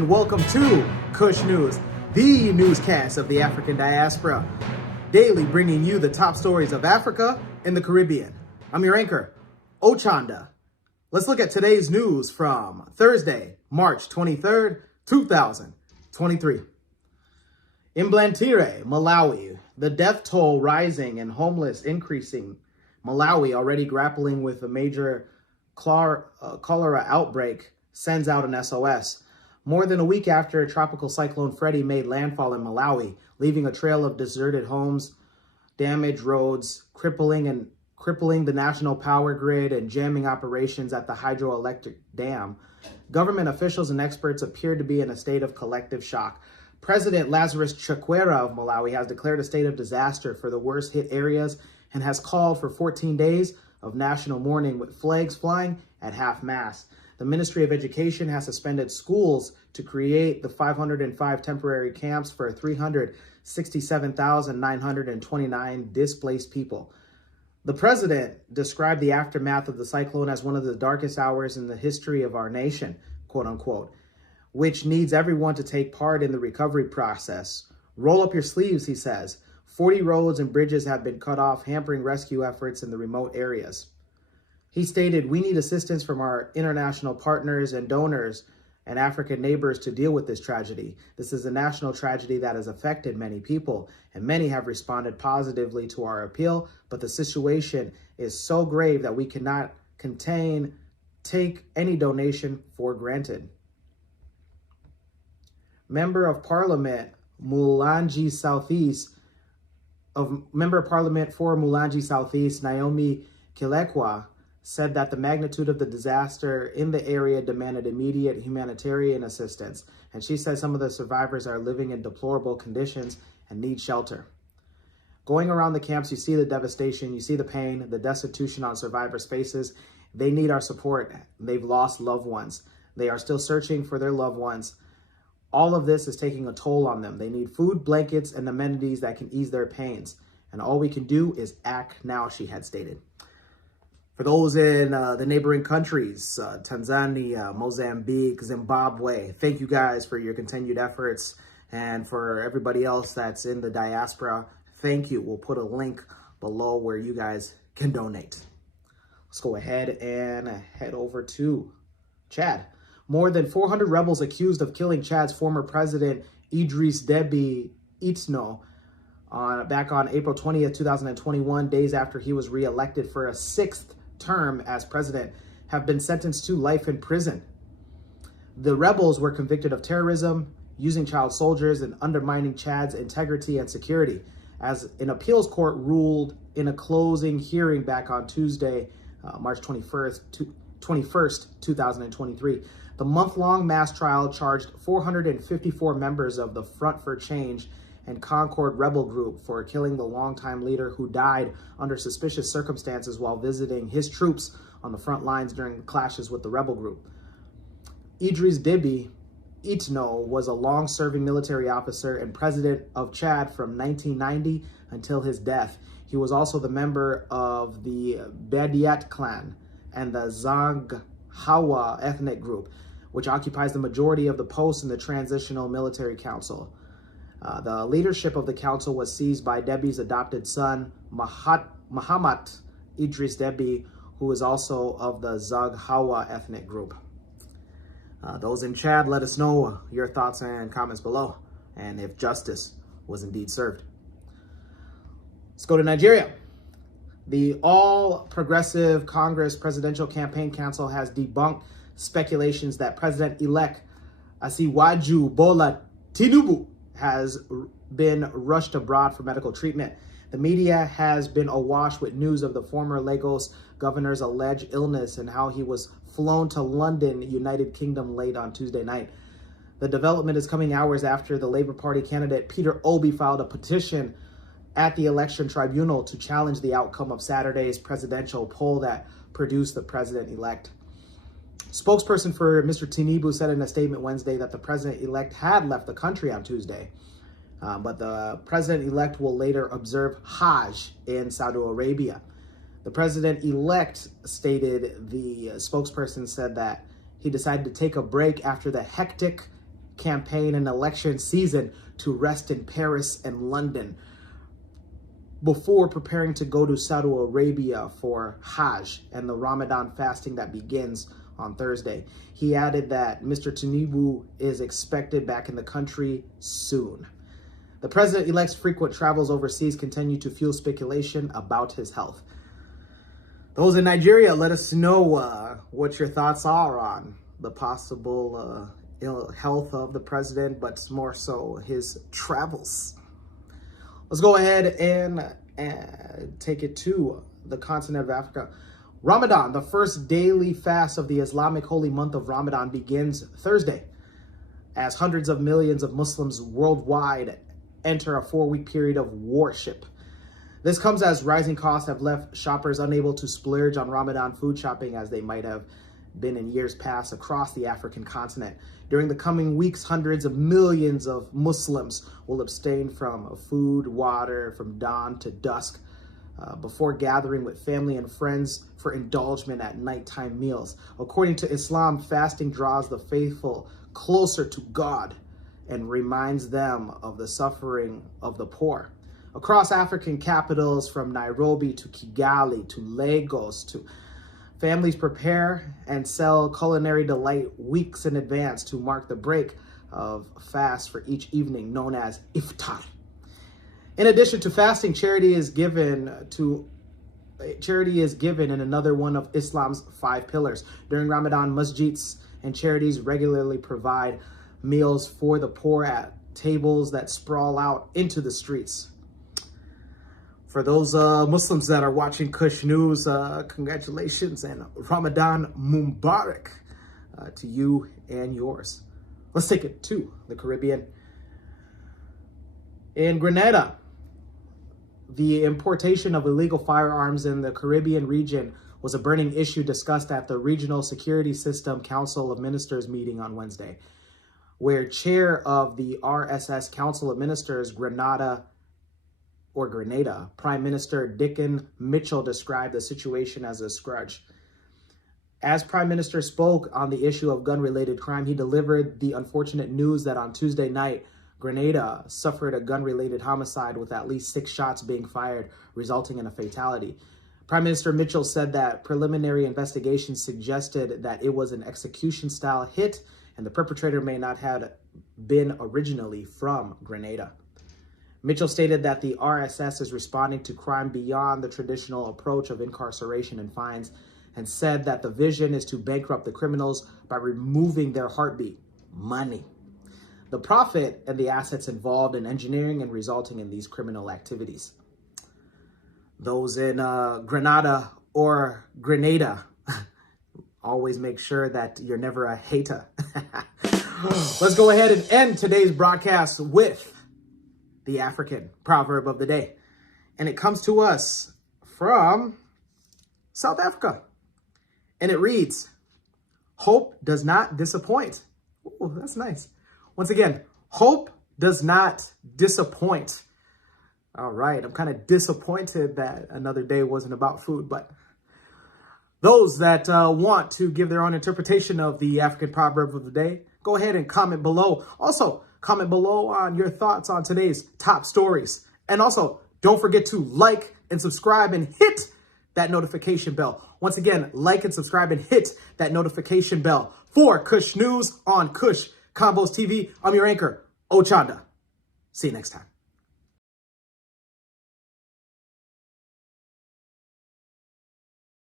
and welcome to Kush News, the newscast of the African diaspora, daily bringing you the top stories of Africa and the Caribbean. I'm your anchor, Ochanda. Let's look at today's news from Thursday, March 23rd, 2023. In Blantyre, Malawi, the death toll rising and homeless increasing. Malawi, already grappling with a major cholera outbreak, sends out an SOS. More than a week after Tropical Cyclone Freddy made landfall in Malawi, leaving a trail of deserted homes, damaged roads, crippling the national power grid, and jamming operations at the hydroelectric dam, government officials and experts appear to be in a state of collective shock. President Lazarus Chakwera of Malawi has declared a state of disaster for the worst hit areas and has called for 14 days of national mourning with flags flying at half-mast. The Ministry of Education has suspended schools to create the 505 temporary camps for 367,929 displaced people. The president described the aftermath of the cyclone as one of the darkest hours in the history of our nation, quote unquote, which needs everyone to take part in the recovery process. Roll up your sleeves, he says. 40 roads and bridges have been cut off, hampering rescue efforts in the remote areas. He stated, "We need assistance from our international partners and donors and African neighbors to deal with this tragedy. This is a national tragedy that has affected many people, and many have responded positively to our appeal, but the situation is so grave that we cannot take any donation for granted." Member of Parliament for Mulanje Southeast, Naomi Kilekwa, said that the magnitude of the disaster in the area demanded immediate humanitarian assistance, and she said some of the survivors are living in deplorable conditions and need shelter. Going around the camps, you see the devastation, you see the pain, the destitution on survivors' faces. They need our support. They've lost loved ones. They are still searching for their loved ones. All of this is taking a toll on them. They need food, blankets, and amenities that can ease their pains. And all we can do is act now, she had stated. For those in the neighboring countries, Tanzania, Mozambique, Zimbabwe, thank you guys for your continued efforts. And for everybody else that's in the diaspora, thank you. We'll put a link below where you guys can donate. Let's go ahead and head over to Chad. More than 400 rebels accused of killing Chad's former president, Idris Deby Itno, back on April 20th, 2021, days after he was reelected for a sixth term as president, have been sentenced to life in prison. The rebels were convicted of terrorism, using child soldiers, and undermining Chad's integrity and security, as an appeals court ruled in a closing hearing back on Tuesday, March 21st, 2023. The month-long mass trial charged 454 members of the Front for Change and Concord rebel group for killing the longtime leader who died under suspicious circumstances while visiting his troops on the front lines during clashes with the rebel group. Idris Deby Itno was a long-serving military officer and president of Chad from 1990 until his death. He was also the member of the Badiat clan and the Zaghawa ethnic group, which occupies the majority of the posts in the Transitional Military Council. The leadership of the council was seized by Deby's adopted son, Mahamat Idris Deby, who is also of the Zaghawa ethnic group. Those in Chad, let us know your thoughts and comments below, and if justice was indeed served. Let's go to Nigeria. The All Progressive Congress Presidential Campaign Council has debunked speculations that President-elect Asiwaju Bola Tinubu has been rushed abroad for medical treatment. The media has been awash with news of the former Lagos governor's alleged illness and how he was flown to London, United Kingdom, late on Tuesday night. The development is coming hours after the Labour Party candidate Peter Obi filed a petition at the election tribunal to challenge the outcome of Saturday's presidential poll that produced the president-elect. Spokesperson for Mr. Tinubu said in a statement Wednesday that the president-elect had left the country on Tuesday, but the president-elect will later observe Hajj in Saudi Arabia. The president-elect stated, the spokesperson said that he decided to take a break after the hectic campaign and election season to rest in Paris and London before preparing to go to Saudi Arabia for Hajj and the Ramadan fasting that begins on Thursday. He added that Mr. Tinubu is expected back in the country soon. The president-elect's frequent travels overseas continue to fuel speculation about his health. Those in Nigeria, let us know what your thoughts are on the possible ill health of the president, but more so his travels. Let's go ahead and take it to the continent of Africa. Ramadan, the first daily fast of the Islamic holy month of Ramadan, begins Thursday as hundreds of millions of Muslims worldwide enter a 4-week period of worship. This comes as rising costs have left shoppers unable to splurge on Ramadan food shopping as they might have been in years past across the African continent. During the coming weeks, hundreds of millions of Muslims will abstain from food, water, from dawn to dusk, before gathering with family and friends for indulgence at nighttime meals. According to Islam, fasting draws the faithful closer to God and reminds them of the suffering of the poor. Across African capitals, from Nairobi to Kigali to Lagos, to families prepare and sell culinary delight weeks in advance to mark the break of fast for each evening, known as iftar. In addition to fasting, charity is given in another one of Islam's 5 pillars. During Ramadan, masjids and charities regularly provide meals for the poor at tables that sprawl out into the streets. For those Muslims that are watching Kush News, congratulations and Ramadan Mubarak to you and yours. Let's take it to the Caribbean. In Grenada, the importation of illegal firearms in the Caribbean region was a burning issue discussed at the Regional Security System Council of Ministers meeting on Wednesday, where chair of the RSS Council of Ministers, Grenada, Prime Minister Dickon Mitchell described the situation as a scourge. As Prime Minister spoke on the issue of gun-related crime, he delivered the unfortunate news that on Tuesday night, Grenada suffered a gun-related homicide with at least 6 shots being fired, resulting in a fatality. Prime Minister Mitchell said that preliminary investigations suggested that it was an execution-style hit and the perpetrator may not have been originally from Grenada. Mitchell stated that the RSS is responding to crime beyond the traditional approach of incarceration and fines, and said that the vision is to bankrupt the criminals by removing their heartbeat, money, the profit, and the assets involved in engineering and resulting in these criminal activities. Those in Grenada, always make sure that you're never a hater. Let's go ahead and end today's broadcast with the African proverb of the day. And it comes to us from South Africa. And it reads, hope does not disappoint. Ooh, that's nice. Once again, hope does not disappoint. All right, I'm kind of disappointed that another day wasn't about food, but those that want to give their own interpretation of the African proverb of the day, go ahead and comment below. Also, comment below on your thoughts on today's top stories. And also, don't forget to like and subscribe and hit that notification bell. Once again, like and subscribe and hit that notification bell. For Kush News on Kush Combos TV, I'm your anchor, Ochanda. See you next time.